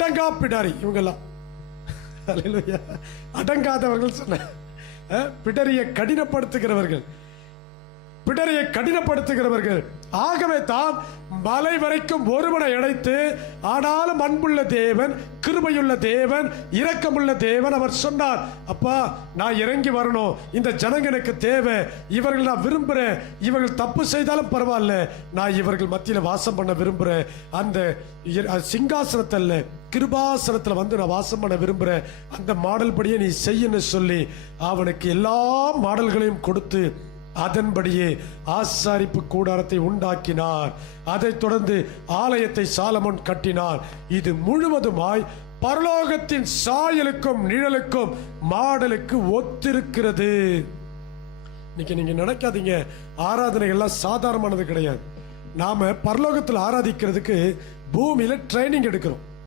அடங்கா பிடாரி இவங்கெல்லாம். அடங்காதவர்கள் சொன்ன, பிடரியை கடினப்படுத்துகிறவர்கள், பிடரியை கடினப்படுத்துகிறவர்கள். ஆகவே தான் மலை வரைக்கும் ஒருவனை அழைத்து, ஆனாலும் அன்புள்ள தேவன், கிருபையுள்ள தேவன், இரக்கமுள்ள தேவன். அவர் சொன்னார், அப்பா நான் இறங்கி வரணும், இந்த ஜனங்க எனக்கு தேவை, இவர்கள் நான் விரும்புகிறேன், இவர்கள் தப்பு செய்தாலும் பரவாயில்ல, நான் இவர்கள் மத்தியில் வாசம் பண்ண விரும்புகிறேன். அந்த சிங்காசனத்தில் கிருபாசனத்தில் வந்து நான் வாசம் பண்ண விரும்புகிறேன், அந்த மாடல் படியே நீ செய்யன்னு சொல்லி அவனுக்கு எல்லா மாடல்களையும் கொடுத்து அதன்படியே ஆசாரிப்பு கூடாரத்தை உண்டாக்கினார். அதைத் தொடர்ந்து ஆலயத்தை சாலமோன் கட்டினார். இது முழுவதுமாய் பரலோகத்தின் சாயலுக்கும் நிழலுக்கும் மாடலுக்கு ஒத்திருக்கிறது. இன்னைக்கு நீங்க நினைக்காதீங்க ஆராதனைகள்லாம் சாதாரணமானது கிடையாது. நாம பரலோகத்தில் ஆராதிக்கிறதுக்கு பூமியில ட்ரைனிங் எடுக்கிறோம்.